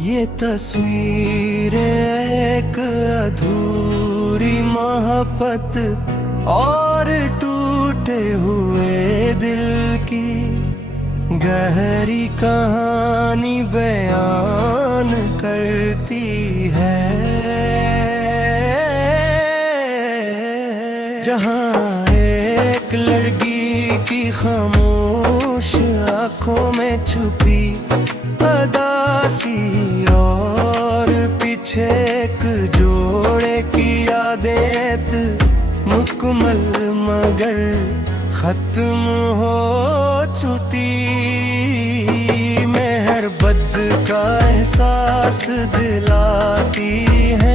ये तस्वीर एक अधूरी मोहब्बत और टूटे हुए दिल की गहरी कहानी बयान करती है। जहाँ एक लड़की की खामोश आंखों में छुपी अदासी और पीछे एक जोड़े की यादें मुकम्मल मगर खत्म हो चुकी। मेहर बद का एहसास दिलाती है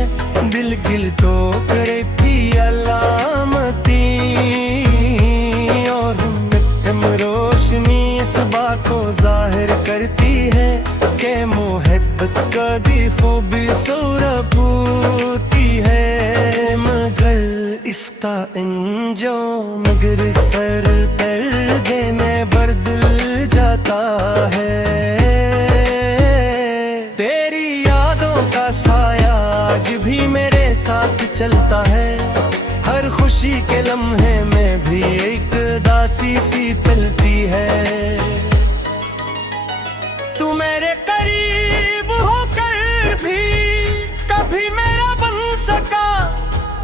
दिल गिल टोकरे की अलामती और रोशनी इस बात को जाहिर करती है कि मोहब्बत कभी खूबी सूरत होती है। मगर इसका अंजाम मगर सर पर्दे में बदल जाता है। तेरी यादों का साया आज भी मेरे साथ चलता है। हर खुशी के लम्हे में भी एक दासी सी पलती है। तू मेरे करीब होकर भी कभी मेरा बन सका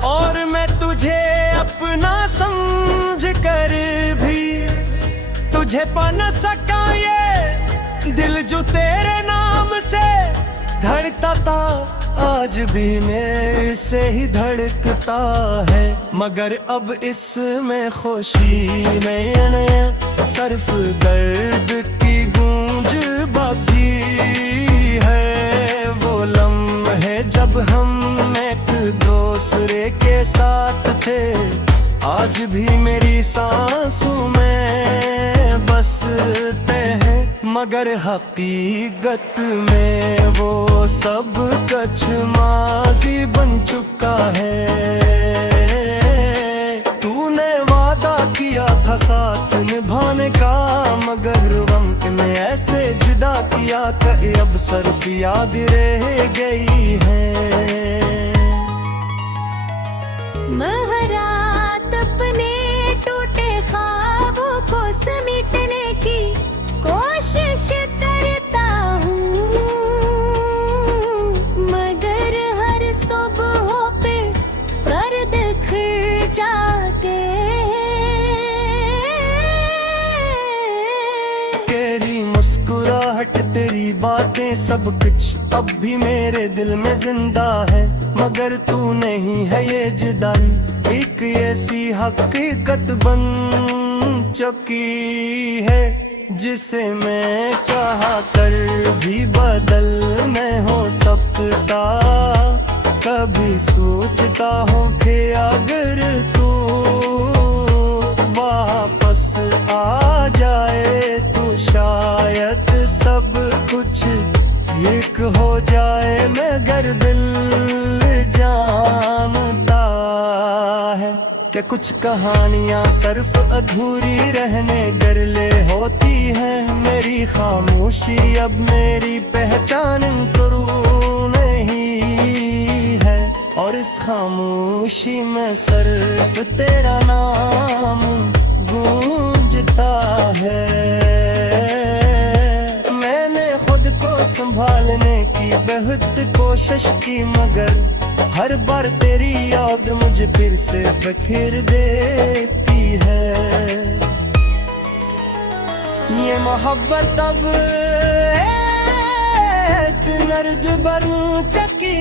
और मैं तुझे अपना समझ कर भी तुझे पा न सका। ये दिल जो तेरे नाम से धड़कता था आज भी मेरे से ही धड़कता है। मगर अब इसमें खुशी नया नया सिर्फ दर्द की गूंज बाकी है। वो लम्हे जब हम एक दूसरे के साथ थे आज भी मेरी सांसों में बसते हैं। मगर हकीकत में वो सब कुछ माजी बन चुका है। तूने वादा किया था साथ निभाने का मगर वक्त ने ऐसे जुदा किया कि अब सिर्फ याद रह गई है। महरात अपने टूटे ख्वाबों को समेटने की कोशिश करता हूँ मगर हर सुबह पे पर्द खुल जाते। तेरी मुस्कुराहट तेरी बातें सब कुछ अब भी मेरे दिल में जिंदा है। मगर तू नहीं है ये जुदाई एक ऐसी हकीकत बन चुकी है जिसे मैं चाहा कर भी बदल नहीं हो सकता। कभी सोचता हूँ कि अगर तू वापस आ जाए तो शायद सब कुछ एक हो जाए। मगर दिल जानता है कि कुछ कहानियाँ सिर्फ अधूरी रहने डरले होती है। मेरी खामोशी अब मेरी पहचान करूँ नहीं है और इस खामोशी में सिर्फ तेरा नाम गूंजता है। मैंने खुद को संभालने की बहुत कोशिश की मगर हर बार तेरी याद मुझे फिर से बिखेर देती है। ये मोहब्बत अब एक दर्द बन चुकी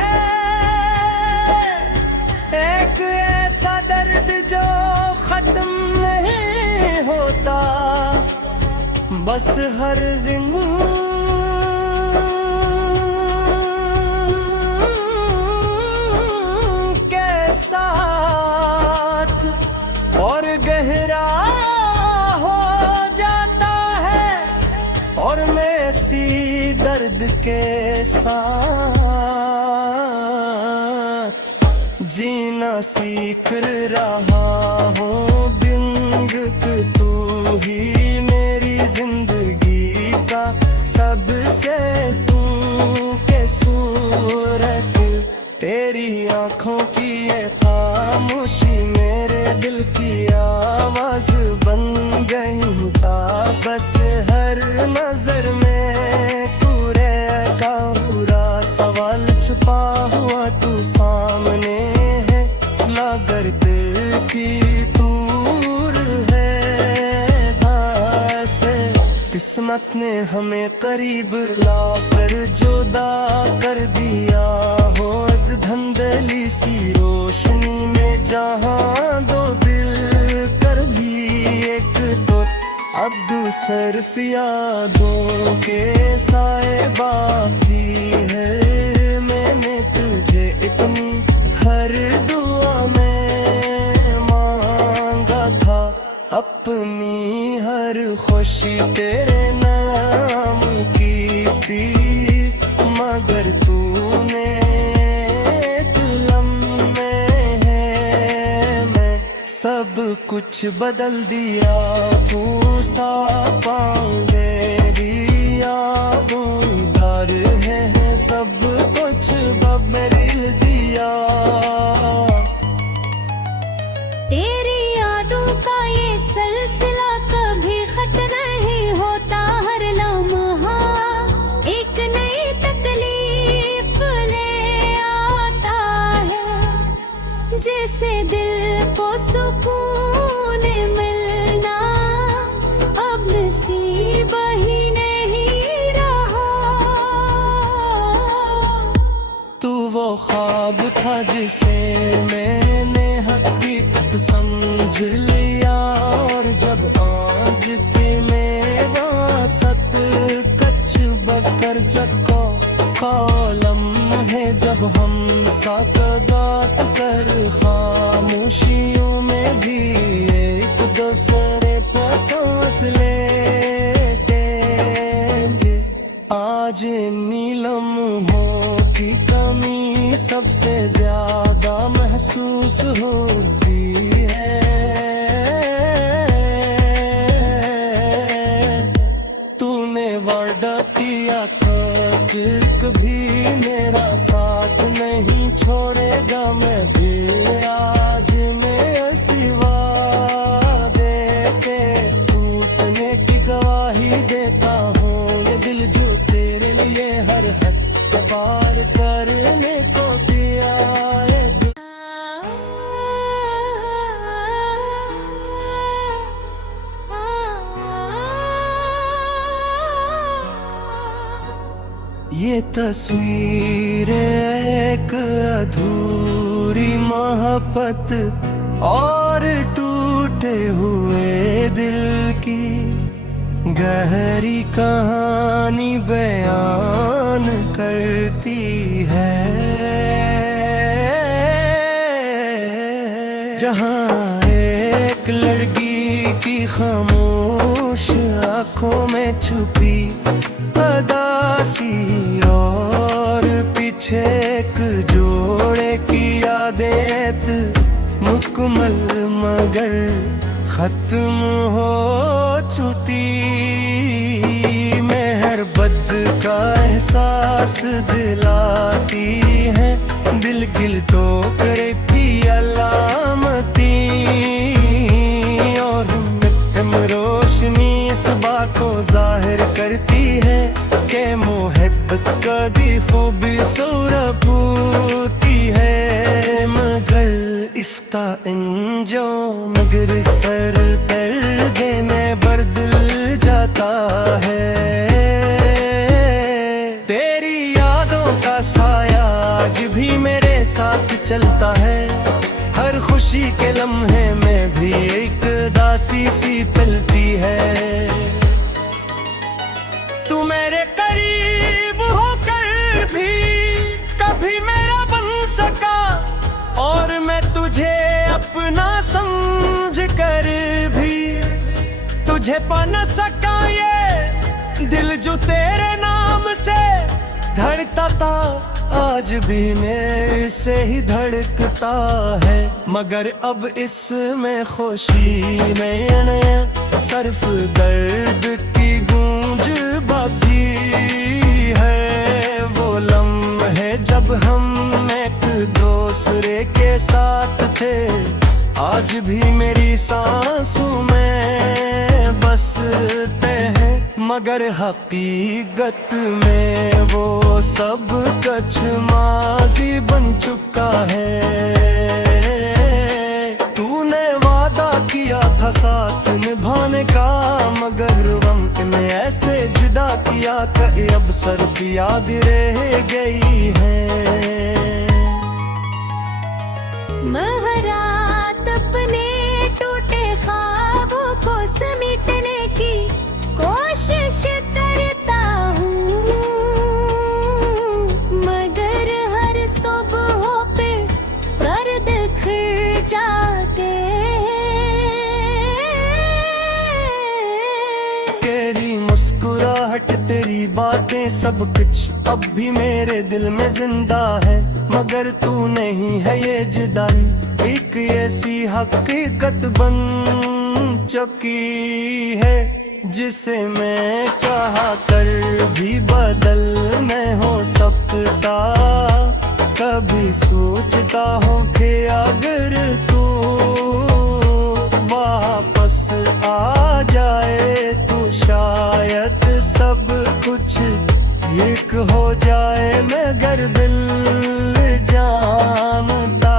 है। एक ऐसा दर्द जो खत्म नहीं होता बस हर दिन और गहरा हो जाता है और मैं इसी दर्द के साथ जीना सीख रहा हूँ बिन रुक, तू ही मेरी जिंदगी का सबसे तू के सूरत। तेरी आंखों की ये खामोशी मेरे दिल की आवाज बन गई था। बस हर नजर में तू का पूरा सवाल छुपा हुआ तू सामने है, मगर दिल की दूर है। बस किस्मत ने हमें करीब लाकर जुदा कर दिया हो, इस धंधली सी रोशनी में जहां दो दिल कर भी एक, तो अब सिर्फ यादों के साए बाकी है। मैंने तुझे इतनी हर दुआ में मांगा था, अपनी हर खुशी तेरे नाम की थी, मगर तूने एक लम्हे है मैं सब कुछ बदल दिया। तू सा पाऊंगे दिया घर है सब कुछ बदल दिया। तेरी यादों का ये सिलसिला कभी खत्म नहीं होता, हर लम्हा एक नई तकलीफ ले आता है। जैसे दिल को सुकून मिलना अब नसीब ही नहीं रहा। तू वो ख्वाब था जिसे मैंने हकीकत समझ लिया, और जब आज के मेरा सत कच बकर जको कॉलम है, जब हम साकदात कर खामोशियों में भी एक दूसरे पर साथ लेते। आज नीलम हो की कमी सबसे ज्यादा महसूस होती है। तूने वादा किया फिर कभी मेरा साथ नहीं छोड़ेगा, मैं भी आज मैं ऐसी वादे के टूटने की गवाही देता हूँ। ये दिल जो तेरे लिए हर हद पार करने को दिया है। ये तस्वीर एक अधूरी मोहब्बत और टूटे हुए दिल की गहरी कहानी बयान करती है। जहाँ एक लड़की की खामोश आंखों में छुपी अदासी, और पीछे एक जोड़े की यादें मुकम्मल मगर खत्म हो चुकी। मेहर बद का एहसास दिलाती है, दिल गिल टोकरे की अलामती, और रोशनी इस बात को जाहिर करती है कि मोहब्बत कभी खूबसूरत होती है। मगर इसका अंजाम मगर सर दर्द में बदल जाता है। तेरी यादों का साया आज भी मेरे साथ चलता है, हर खुशी के लम्हे में भी एक दासी सी पलती है। तू मेरे करीब होकर भी कभी मेरा बन सका, और मैं तुझे अपना समझ कर भी तुझे पा न सका। ये दिल जो तेरे नाम से धड़कता था आज भी मेरे से ही धड़कता है, मगर अब इसमें खुशी में नया सिर्फ दर्द की गूंज बाकी है। वो लम्हे जब हम एक दूसरे के साथ थे, आज भी मेरी सांसों में बसते हैं, मगर हकीकत में वो सब कुछ माजी बन चुका है। तूने वादा किया था साथ निभाने का, मगर वक्त ने ऐसे जुदा किया कि अब सिर्फ याद रह गई है। महरात अपने टूटे ख्वाबों को समेटने की कोशिश करता हूँ, मगर हर सुबह पे पर्द खिड़ जाते हैं। तेरी मुस्कुराहट तेरी बातें सब कुछ अब भी मेरे दिल में जिंदा है, मगर तू नहीं है ये जुदाई एक ऐसी हकीकत बन चुकी है, जिसे मैं चाहा कर भी बदल नहीं हो सकता। कभी सोचता हूँ कि अगर तू वापस आ जाए तो शायद सब कुछ एक हो जाए, मगर दिल जानता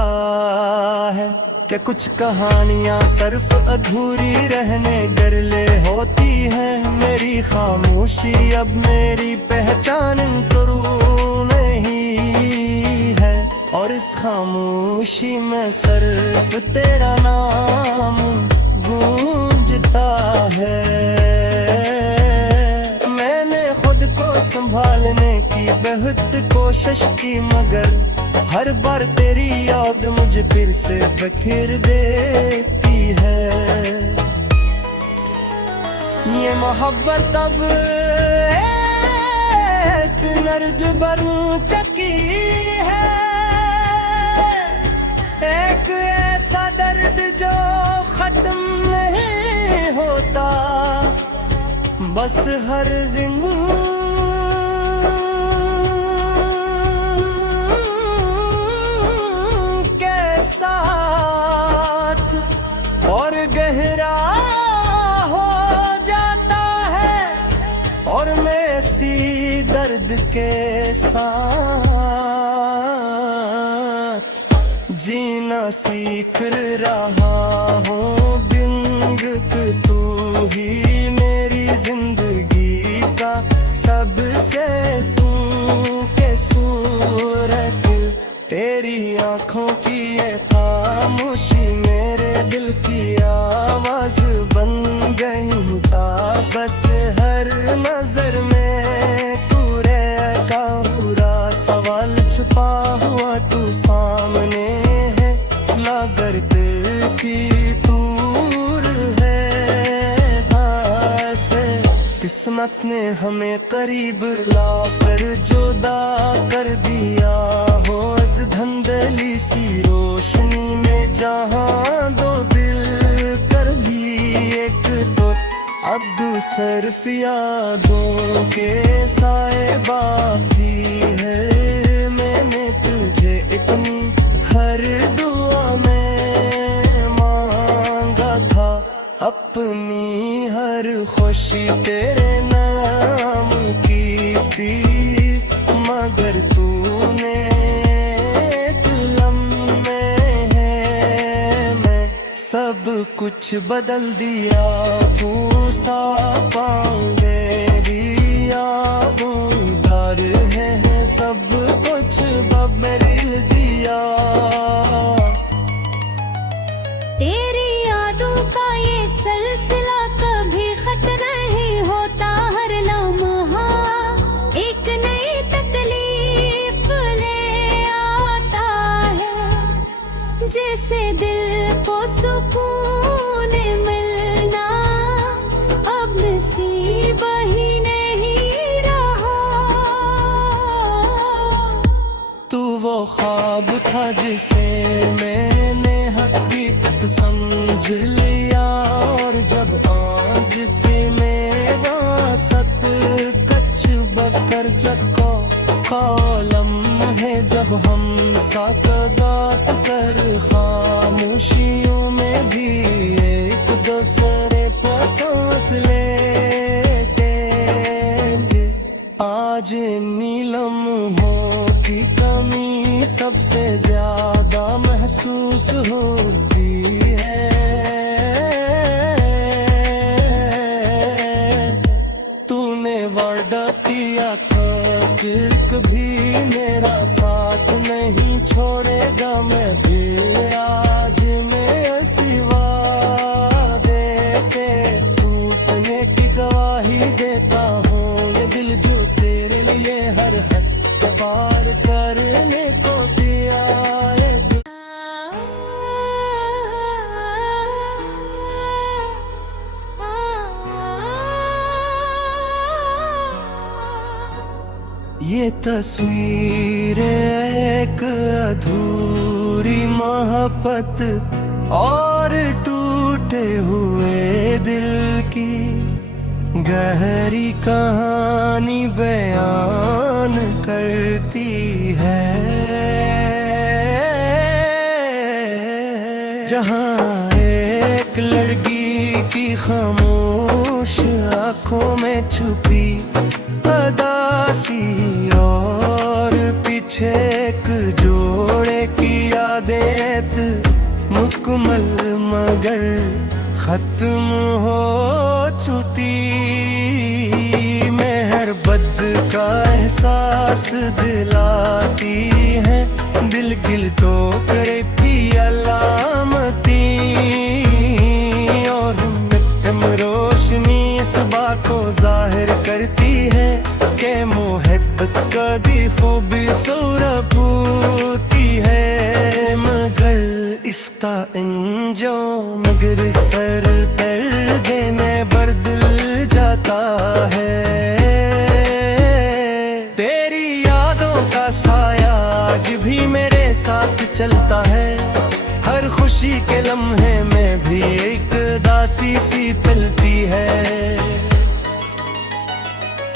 है कि कुछ कहानियां सिर्फ अधूरी रहने डरले होती हैं। मेरी खामोशी अब मेरी पहचान करू नहीं है, और इस खामोशी में सिर्फ तेरा नाम गूंजता है। संभालने की बहुत कोशिश की, मगर हर बार तेरी याद मुझे फिर से बिखेर देती है। ये मोहब्बत अब एक नर्द बन चुकी है, एक ऐसा दर्द जो खत्म नहीं होता, बस हर दिन और गहरा हो जाता है, और मैं इसी दर्द के साथ जीना सीख रहा हूँ। दिन तू ही मेरी जिंदगी का सबसे तू के सूरत, तेरी आँखों की ये खामोशी मेरे दिल की आवाज बन गई था। बस हर नजर में पूरे का पूरा सवाल छुपा हुआ तू सामने है, मगर दिल की दूर है। बस किस्मत ने हमें करीब लाकर जुदा कर दिया हो, इस धुंधली सी रोशनी में जहां दो दिल कर भी एक, तो अब सिर्फ यादों के साए बाकी है। मैंने तुझे इतनी हर दुआ में मांगा था, अपनी हर खुशी तेरे नाम की थी, मगर तूने एक लम्हे में सब कुछ बदल दिया। तू सा पाऊंगे दिया उधार है, सब कुछ बदल दिया। तेरी यादों का ये सिलसिला कभी खत्म नहीं होता, हर लम्हा एक नई तकलीफ ले आता है, जिसे दिल को सुकून मिलना अब नसीब ही नहीं रहा। ख्वाब था जिसे मैंने हकीकत समझ लिया, और जब आज के मेरा सत कच बकर जको कॉलम है, जब हम साकदात कर खामोशियों में भी एक दूसरे पर साथ लेटेंगे। आज नीलम हो की कमी सबसे ज्यादा महसूस होती है। तूने वादा किया था कि कभी मेरा साथ नहीं छोड़ेगा, मैं भी आज मैं ऐसी वादे के टूटने की गवाही देता हूँ। ये दिल जो तेरे लिए हर हद पार करने को दिया है। ये तस्वीर एक अधूरी मोहब्बत और टूटे हुए दिल की गहरी कहानी बयान करती है। जहाँ एक लड़की की खामोश आंखों में छुपी अदासी और पीछे एक जोड़े की आदत मुकम्मल मगर खत्म हो चुकी। मेहर बद का एहसास दिलाती है, दिल गिल टोकरे की अलामती, और रोशनी इस बात को जाहिर करती है कि मोहब्बत कभी खूबी सूरत होती है। मगर इसका अंजाम मगर सर पर्दे में बदल जाता है। तेरी यादों का साया आज भी मेरे साथ चलता है, हर खुशी के लम्हे में भी एक दासी सी पलती है।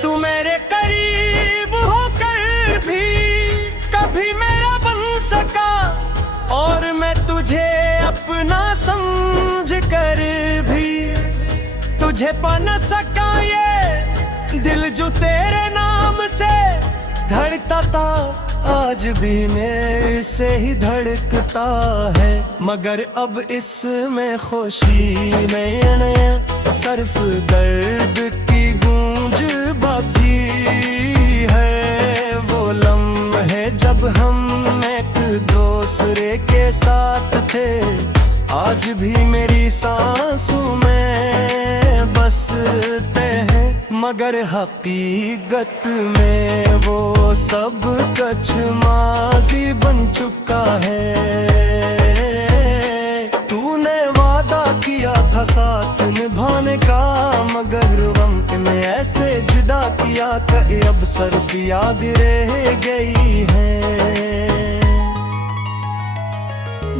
तू मेरे करीब होकर भी कभी मेरा बन सका, और मैं तुझे अपना समझ कर भी तुझे पा न सका। ये दिल जो तेरे नाम से धड़कता था आज भी मेरे से ही धड़कता है। मगर अब इसमें खुशी में नया सर्फ दर्द की गूंज बाकी है। वो लम्हे जब हम एक दूसरे के साथ थे, आज भी मेरी सांसों में बसते हैं। मगर हकीकत में वो सब कुछ माजी बन चुका है। तूने वादा किया था साथ निभाने का, मगर वक्त ने ऐसे जुदा किया कि अब सिर्फ याद रह गई है।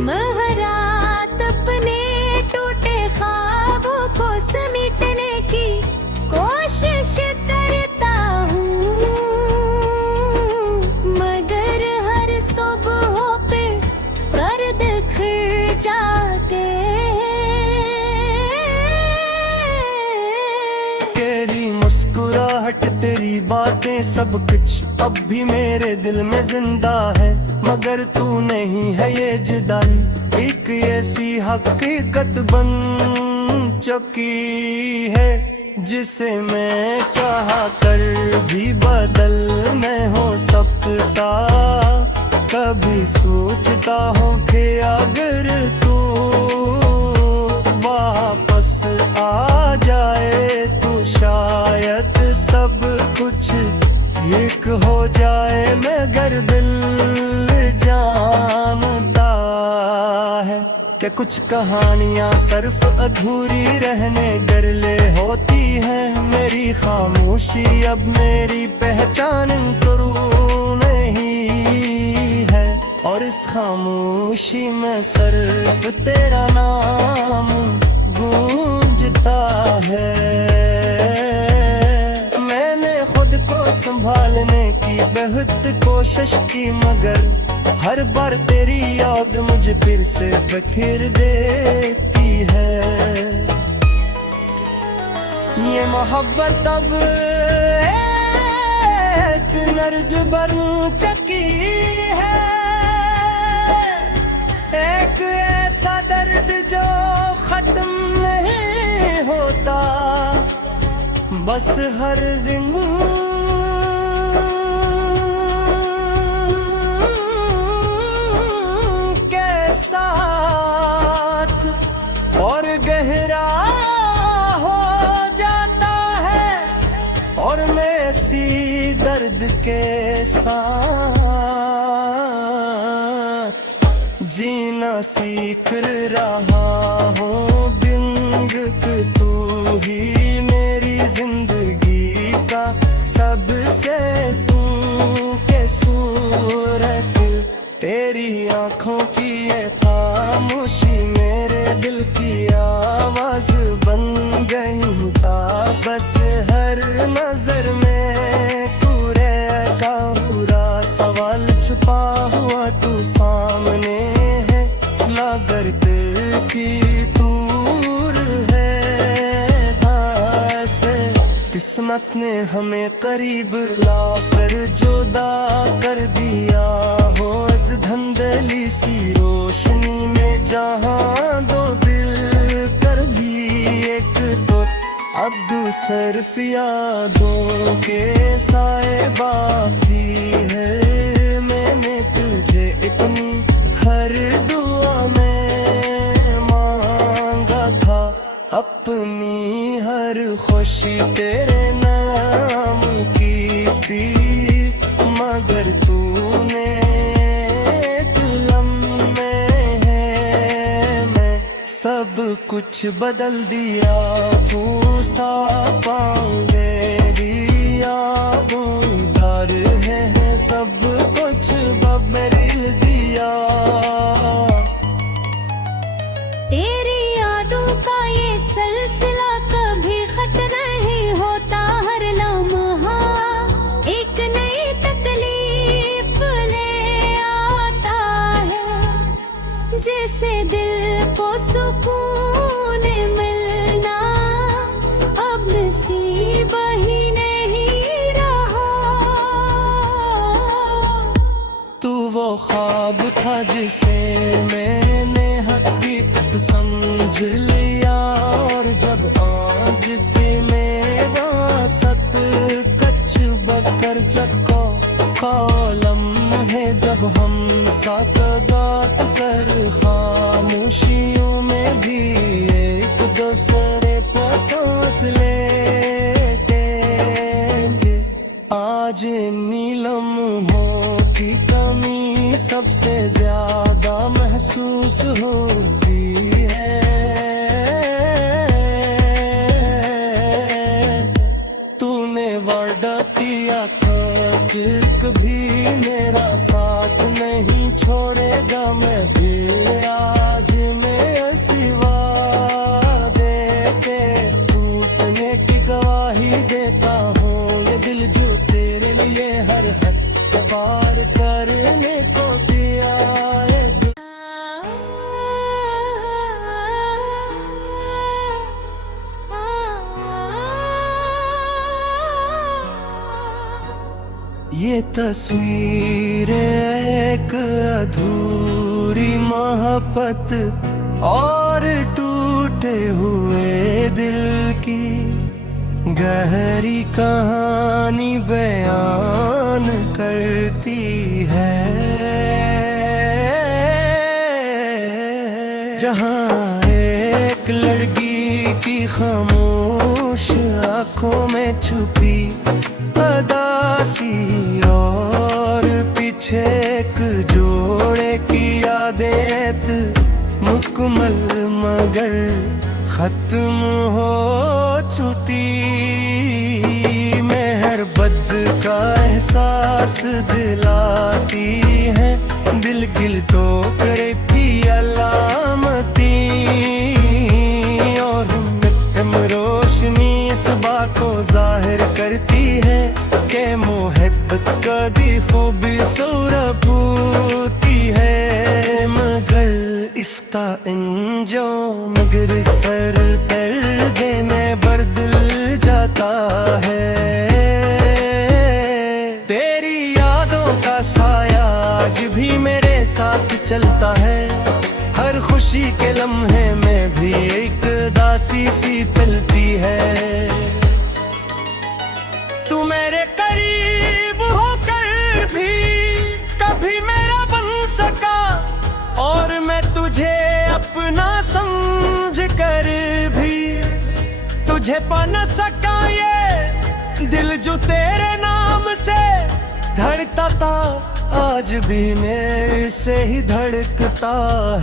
महरात अपने टूटे ख्वाबों को समेटने की कोशिश करता हूँ, मगर हर सुबह पे पर्दे खुल जाते हैं। तेरी मुस्कुराहट तेरी बातें सब कुछ अब भी मेरे दिल में जिंदा है, मगर तू नहीं है ये जुदाई एक ऐसी हकीकत बन चुकी है, जिसे मैं चाहा कर भी बदल नहीं हो सकता। कभी सोचता हूँ कि अगर तू वापस आ जाए तो शायद सब कुछ एक हो जाए। मगर दिल जानता है कि कुछ कहानियाँ सिर्फ अधूरी रहने गरले होती है। मेरी खामोशी अब मेरी पहचान करूँ नहीं है। और इस खामोशी में सिर्फ तेरा नाम गूंजता है। मैंने खुद को संभालने की बहुत कोशिश की, मगर हर बार तेरी याद मुझे फिर से बिखेर देती है। ये मोहब्बत अब एक नर्द बन चुकी है, एक ऐसा दर्द जो खत्म नहीं होता, बस हर दिन के साथ और गहरा हो जाता है, और मैं इसी दर्द के साथ जीना सीख रहा हूँ। बिन तू ही मेरी जिंदगी का सबसे तू के सूरत, तेरी आँखों की ये खामोशी मेरे दिल की आवाज बन गई था। बस हर नजर में पूरे का पूरा सवाल छुपा हुआ तू सामने है, लागर दिल की दूर है। बस किस्मत ने हमें करीब लाकर जुदा कर दिया हो, इस धंधली सी रोशनी में जहां दो दिल कर भी एक, तो अब सिर्फ यादों के साए बाकी है। मैंने तुझे इतनी हर दुआ में मांगा था, अपनी हर खुशी तेरे नाम की थी, मगर तूने एक लम्हे है मैं सब कुछ बदल दिया। तू सा पाऊंगे दिया उधार है, सब कुछ बदल दिया। तेरी यादों का ये सिलसिला कभी खत्म नहीं होता, हर लम्हा एक नई तकलीफ ले आता है। जैसे दिल को सुकून मिलना अब नसीब ही नहीं रहा। तू वो ख्वाब था जिसे मैंने हकीकत समझ लिया, और जब आज की मेरा सत कच बकर चको कॉलम है, जब हम साथ बात कर खामोशियों में भी एक दूसरे को साथ लेंगे। आज नीलम हो की कमी सबसे ज्यादा महसूस होती है। तूने वादा किया था कि कभी मेरा साथ नहीं छोड़ेगा, मैं भी आज मैं ऐसी वादे के टूटने की गवाही देता हूँ। ये दिल जो तेरे लिए हर हद पार करने को दिया है। ये तस्वीर एक अधूरी मोहब्बत और टूटे हुए दिल की गहरी कहानी बयान करती है। जहाँ एक लड़की की खामोश आंखों में छुपी अदासी, और पीछे एक जोड़े की यादें मुकम्मल मगर खत्म हो चुकी। मेहर बद का एहसास दिलाती है, दिल गिल तो करे भी अलामती, और नित्यम रोशनी इस बात को जाहिर करती है कि मोहब्बत कभी खूबी सूरत होती है। मगर इसका अंजाम मगर सर पर्दे में बदल जाता है। तेरी यादों का साया आज भी मेरे साथ चलता है, हर खुशी के लम्हे में भी एक दासी सी पलती है। तू मेरे करीब होकर भी कभी मेरा बन सका, और मैं तुझे अपना समझ कर भी तुझे पा न सका। ये दिल जो तेरे नाम से धड़कता था, आज भी मेरे से ही धड़कता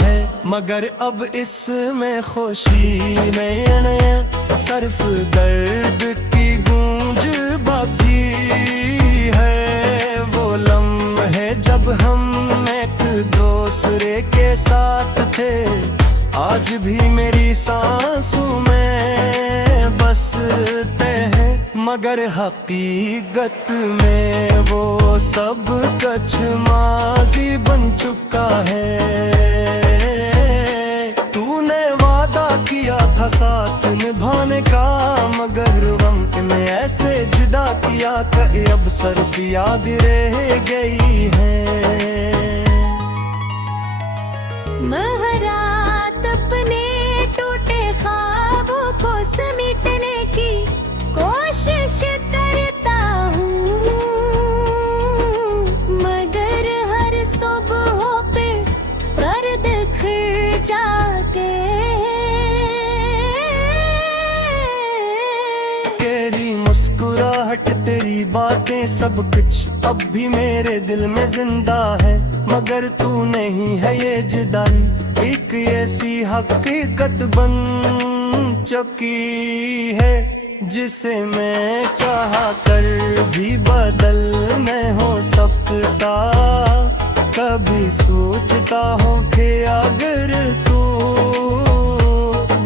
है। मगर अब इसमें खुशी में नया सिर्फ दर्द की गूंज बाकी है। वो लम्हे जब हम एक दूसरे के साथ थे, आज भी मेरी सांसों में बसते हैं। मगर हकीकत में वो सब कुछ माजी बन चुका है। तूने वादा किया था साथ निभाने का, मगर वक्त में ऐसे जुदा किया कि अब सिर्फ याद रह गई है। महरात अपने टूटे ख्वाबों को समेटने की कोशिश करता हूँ, मगर हर सुबह पे पर्दे खुल जाते हैं। तेरी मुस्कुराहट तेरी बातें सब कुछ अब भी मेरे दिल में जिंदा है। मगर तू नहीं है ये जुदाई, एक ऐसी हकीकत बन चुकी है जिसे मैं चाहा कर भी बदल नहीं हो सकता। कभी सोचता हूँ कि अगर तू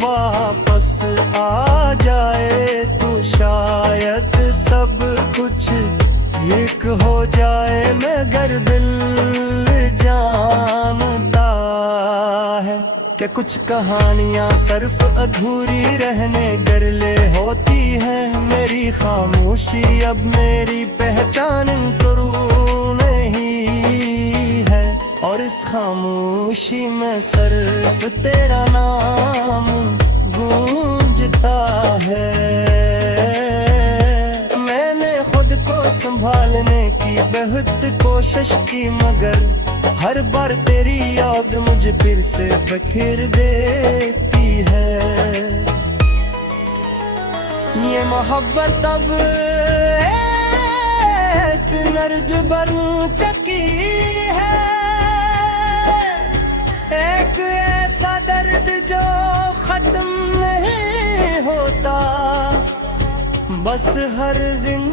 वापस आ जाए तो शायद सब कुछ एक हो जाए। मगर दिल जानता है कि कुछ कहानियां सिर्फ अधूरी रहने गरले होती है। मेरी खामोशी अब मेरी पहचान करू नहीं है, और इस खामोशी में सिर्फ तेरा नाम गूंजता है। मैंने खुद को संभालने की बहुत कोशिश की, मगर हर बार तेरी याद मुझे फिर से बखेर देती है। ये मोहब्बत अब एक दर्द बन चुकी है, एक ऐसा दर्द जो खत्म नहीं होता। बस हर दिन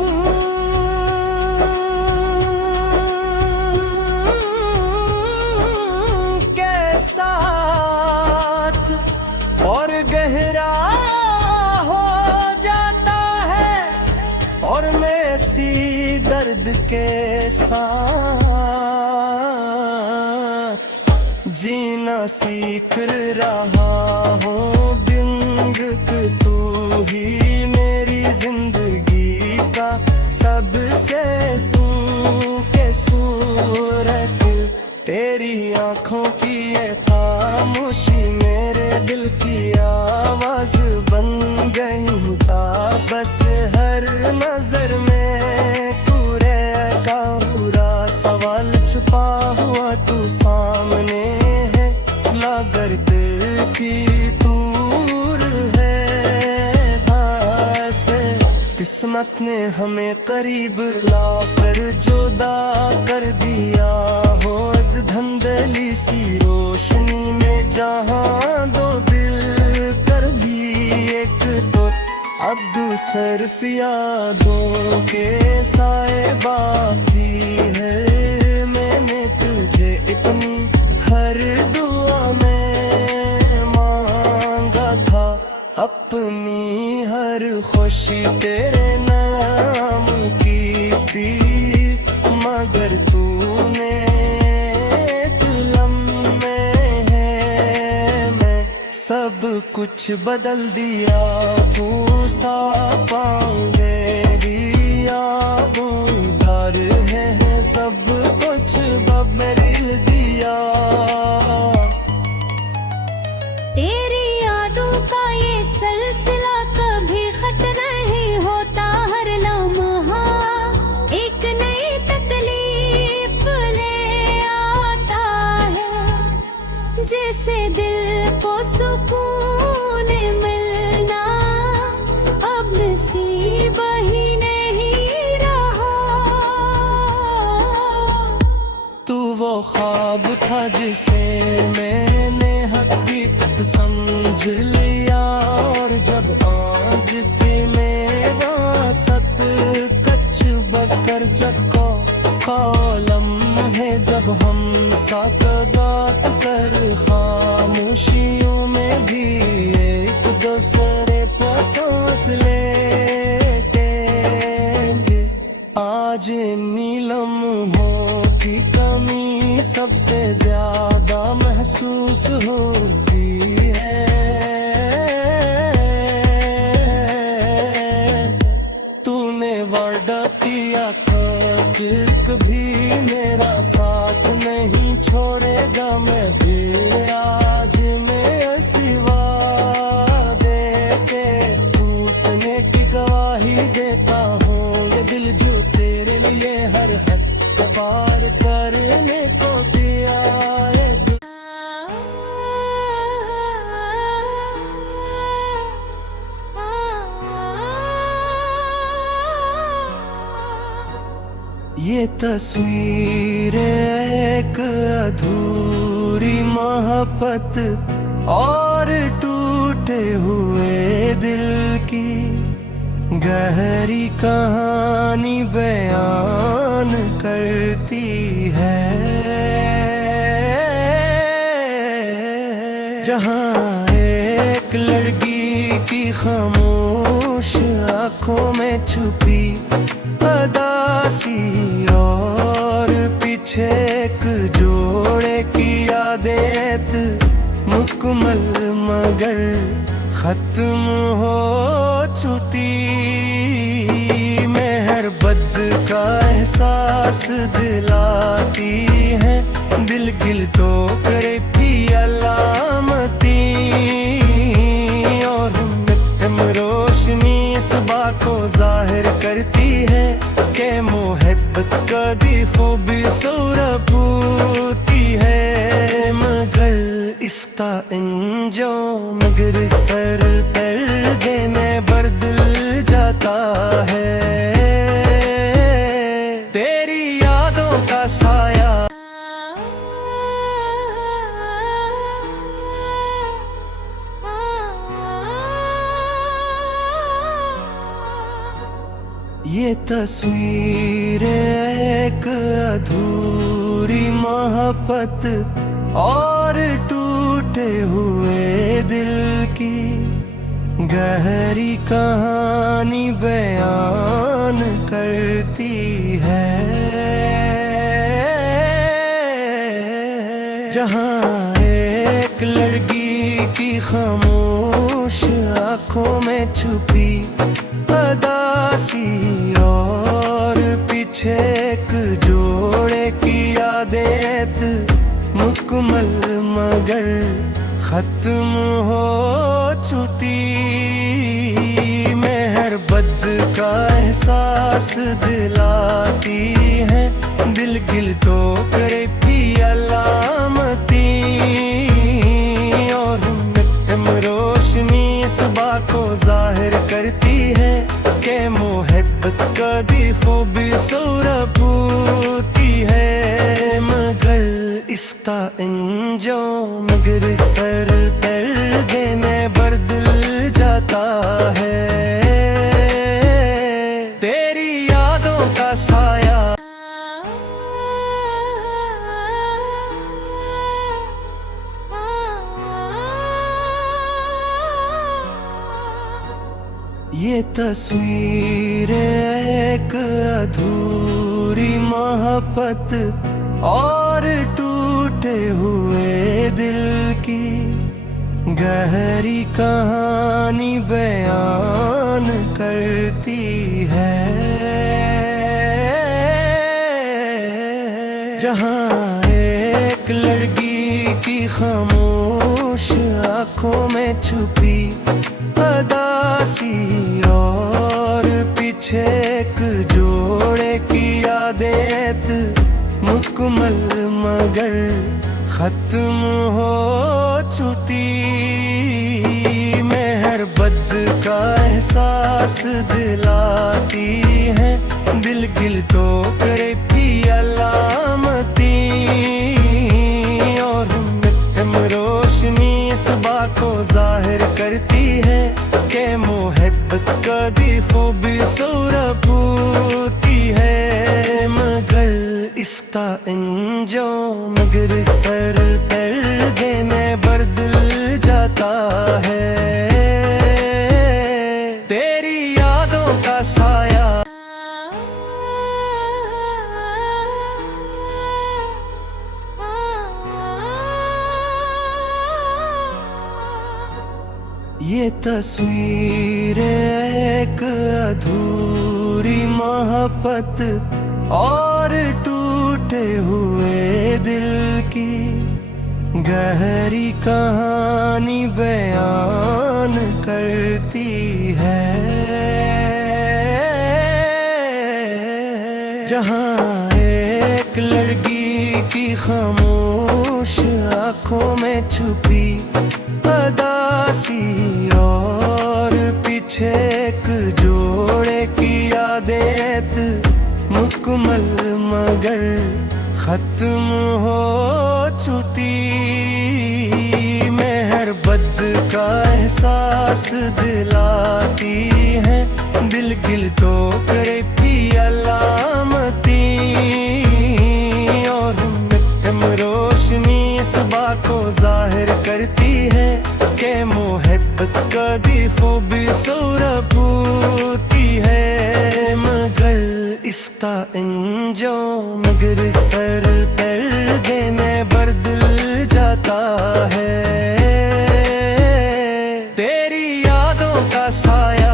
और गहरा हो जाता है, और मैं इसी दर्द के साथ जीना सीख रहा हूँ। बिंग तू ही मेरी जिंदगी का सबसे तू के सूरत, तेरी आँखों की ये खामोशी मेरे दिल की आवाज बन गई था। बस हर नजर में तू रहेगा, पूरा सवाल छुपा हुआ तू सामने है। लागर दिल की दूर है बस, किस्मत ने हमें करीब लाकर जुदा कर दिया हो। इस धंधली सी रोशनी में जहाँ दो दिल कर भी एक, तो अब सिर्फ यादों के साए बाकी है। मैंने तुझे इतनी हर दुआ में मांगा था, अपनी हर खुशी तेरे नाम की थी, मगर तूने एक लम्हे है मैं सब कुछ बदल दिया। भूसा पाऊंगे दिया उधार है सब कुछ बदल दिया। तेरी यादों का ये सिलसिला कभी खत्म नहीं होता, हर लम्हा एक नई तकलीफ ले आता है। जैसे दिल को सुकून मिलना अब नसीब ही नहीं रहा। तू वो ख्वाब था जिसे मैंने हकीकत समझ लिया, और जब आज के मेरा सत कच बकर चको कॉलम है, जब हम साकदात कर खामोशियों में भी एक दूसरे पर सोच लेंगे। आज नीलम हो की कमी सबसे ज्यादा महसूस होती है। तूने वादा किया था फिर कभी मेरा साथ नहीं छोड़ेगा, मैं भी आज मैं ऐसी वादे के टूटने की गवाही देता हूँ। ये दिल जो तेरे लिए हर हद पार करने को दिया है। ये तस्वीर एक अधूरी मोहब्बत और टूटे हुए दिल की गहरी कहानी बयान करती है। जहाँ एक लड़की की खामोश आंखों में छुपी अदासी, और पीछे एक जोड़े की यादें मुकम्मल मगर खत्म हो चुकी। मेहर बद का एहसास दिलाती है, दिल गिल तो करे भी अलामती, और रोशनी इस बात को जाहिर करती है कि मोहब्बत कभी खूबी सूरत होती है। मगर इसका अंजाम मगर सर कर देने बदल जाता है। तेरी यादों का साया ये तस्वीर एक अधूरी मोहब्बत और टूटे हुए दिल की गहरी कहानी बयान करती है। जहाँ एक लड़की की खामोश आंखों में छुपी अदासी, और पीछे एक जोड़े की यादें मुकम्मल मगर खत्म हो चुकी। मेहर बद का एहसास दिलाती है, दिल गिल तो करे भी अलामती, और रोशनी इस बात को जाहिर करती है कि मोहब्बत कभी खूबी सूरत होती है। मगर इसका अंजाम मगर सर कर देने बदल जाता है। ये तस्वीर एक अधूरी मोहब्बत और टूटे हुए दिल की गहरी कहानी बयान करती है। जहाँ एक लड़की की खामोश आंखों में छुपी अदासी और पीछे एक जोड़े की यादें मुकम्मल मगर खत्म हो चुकी। मेहर बद का एहसास दिलाती है दिल गिल टोकरे की अलामती और रोशनी इस बात को जाहिर करती है कि मोहब्बत कभी खूबी सूरत होती है मगर इसका अंजाम मगर सर पर्दे में बदल जाता है। तेरी यादों का साया ये तस्वीर एक अधूरी मोहब्बत और टूटे हुए दिल की गहरी कहानी बयान करती है। जहाँ एक लड़की की खामोश आंखों में छुपी अदासी और पीछे एक जोड़े की यादें मुकम्मल मगर खत्म हो चुकी। मेहर बद का एहसास दिलाती है दिल गिल टोकरे की अलामती और रोशनी इस बात को जाहिर करती है कि मोहब्बत कभी खूबी सूरत होती है मगर इसका अंजाम मगर सर पर्दे में बदल जाता है। तेरी यादों का साया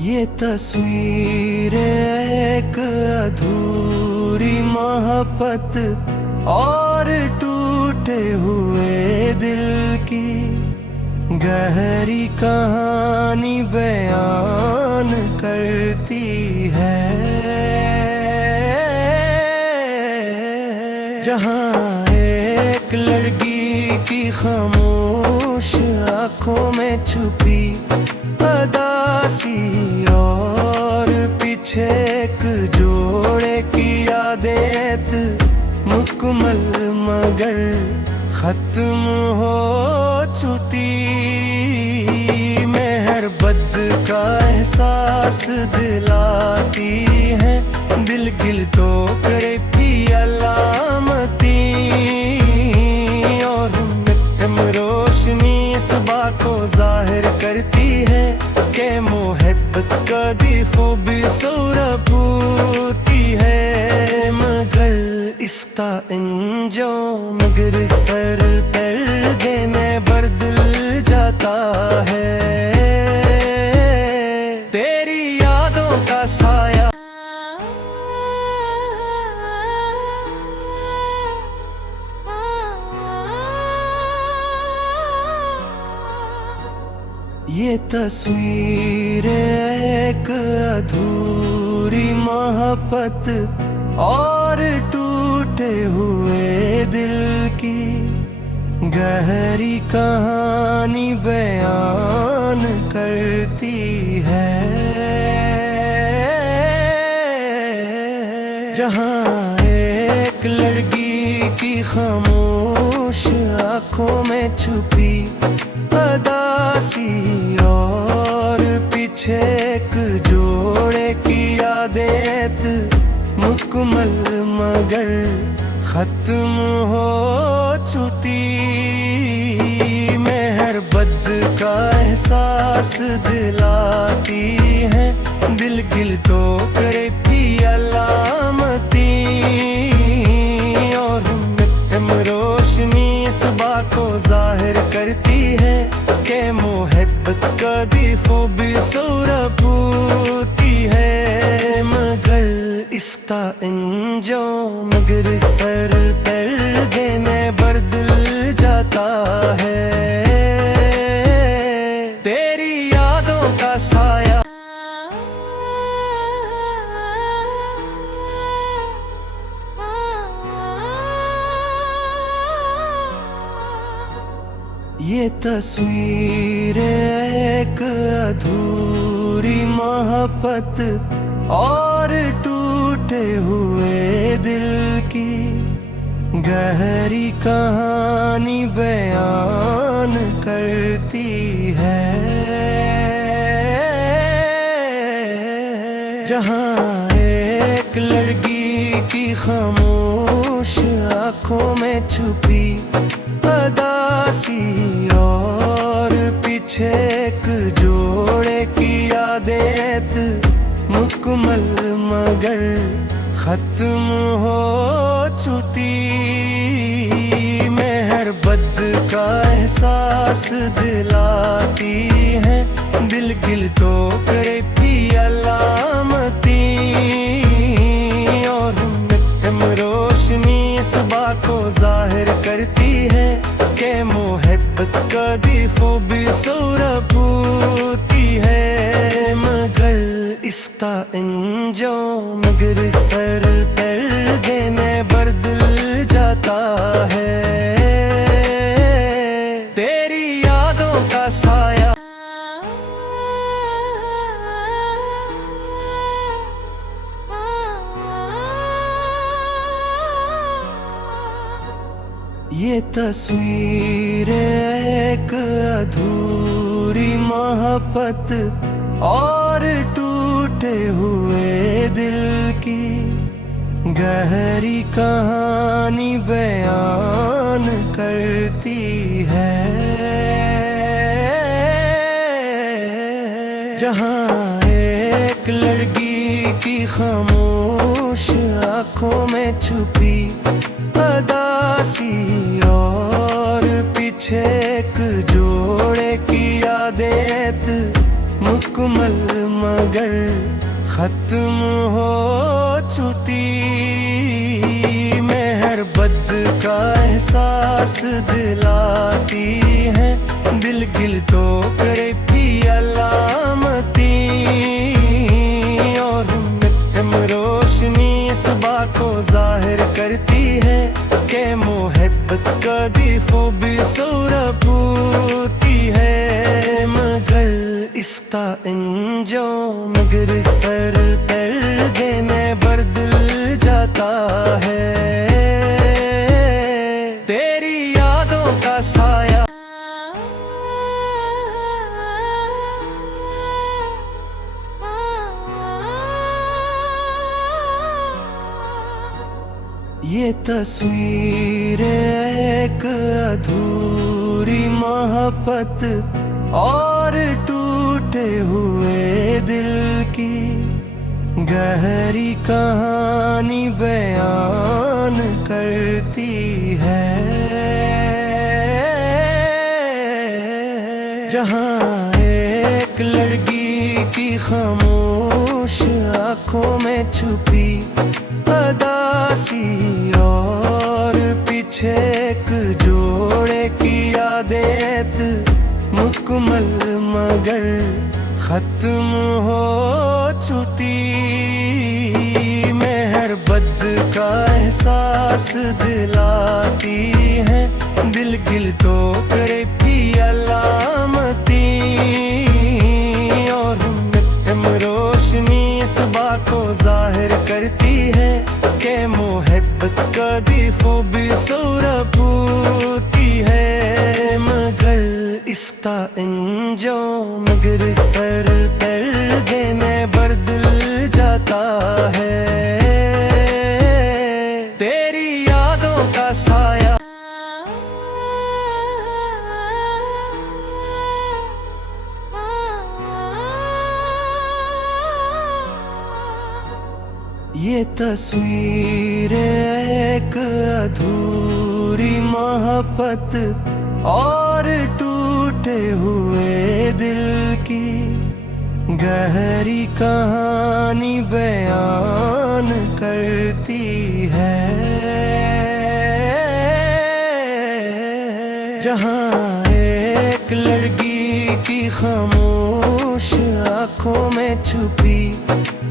ये तस्वीर एक अधूरी मोहब्बत और टूटे हुए दिल की गहरी कहानी बयान करती है। जहाँ एक लड़की की खामोश आंखों में छुपी अदासी और पीछे एक जोड़े की यादें मुकम्मल मगर खत्म हो चुकी। मेहर बद का एहसास दिलाती है दिल गिल टोकरे की अलामती और रोशनी इस बात को जाहिर करती है कि मोहब्बत कभी खूबी सूरत होती है मगर इसका अंजाम मगर सर पर्दे में बदल जाता है। तेरी यादों का साया ये तस्वीर एक अधूरी मोहब्बत और टूटे हुए दिल की गहरी कहानी बयान करती है। जहाँ एक लड़की की खामोश आंखों में छुपी अदासी और पीछे एक जोड़े की यादें मुकम्मल मगर खत्म हो चुकी। मेहर बद का एहसास दिलाती है, दिल गिल तो करे भी अलामती। और रोशनी इस बात को जाहिर करती है कि मोहब्बत कभी खूबी सूरत होती है। मगर इसका अंजाम मगर सर पर देने बदल जाता है। तेरी यादों का साया ये तस्वीर एक अधूरी मोहब्बत और टूटे हुए दिल की गहरी कहानी बयान करती है। जहाँ एक लड़की की खामोश आंखों में छुपी अदासी और पीछे एक जोड़े की आदत मुकम्मल मगर खत्म हो चुकी। मेहर बद का एहसास दिलाती है, दिल गिल तो करे भी अलामती। और रोशनी इस बात को जाहिर करती है कि मोहब्बत कभी खूबी सूरत होती है। मगर इसका अंजाम मगर सर पर देने बदल जाता है। तेरी यादों का साया ये तस्वीर एक अधूरी मोहब्बत और टूटे हुए दिल की गहरी कहानी बयान करती है। जहाँ एक लड़की की खामोश आंखों में छुपी अदासी और पीछे एक जोड़े की आदत मुकम्मल मगर खत्म हो चुकी। मेहर बद का एहसास दिलाती है, दिल गिल तो करे भी अलामती। और रोशनी इस बात को जाहिर करती है कि मोहब्बत कभी खूबी सूरत होती है। मगर इसका अंजाम मगर सर पर देने बदल जाता है। तेरी यादों का साया ये तस्वीर एक अधूरी मोहब्बत और टूटे हुए दिल की गहरी कहानी बयान करती है। जहाँ एक लड़की की खामोश आंखों में छुपी अदासी और पीछे एक जोड़े की आदत मुकम्मल मगर खत्म हो चुकी। मेहर बद का एहसास दिलाती है, दिल गिल तो करे भी अलामती। और रोशनी इस बात को जाहिर करती है कि मोहब्बत कभी खूबी सूरत होती है। मगर इसका अंजाम मगर सर पर देने बदल जाता है। ये तस्वीर एक अधूरी मोहब्बत और टूटे हुए दिल की गहरी कहानी बयान करती है। जहाँ एक लड़की की खामोश आंखों में छुपी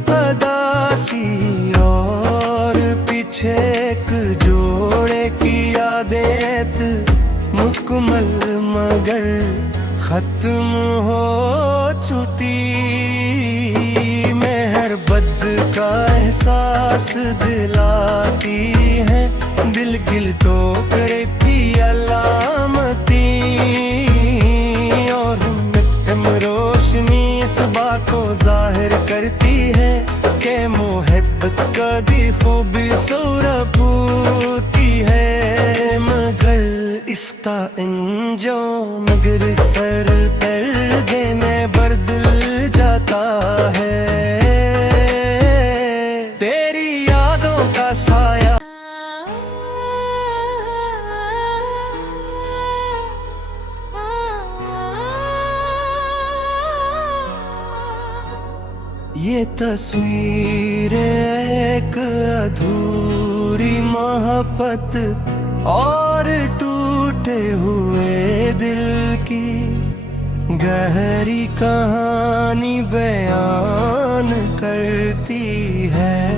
अदासी और पीछे एक जोड़े की यादें मुकम्मल मगर खत्म हो चुकी। मेहर बद का एहसास दिलाती है दिल गिल टोकरे की अलामती और रोशनी इस बात को जाहिर करती है कि मोहब्बत कभी खूबी सूरत होती है। मगर इसका अंजाम मगर सर दर्द में बदल जाता है। तेरी यादों का साया ये तस्वीर एक अधूरी मोहब्बत और टूटे हुए दिल की गहरी कहानी बयान करती है।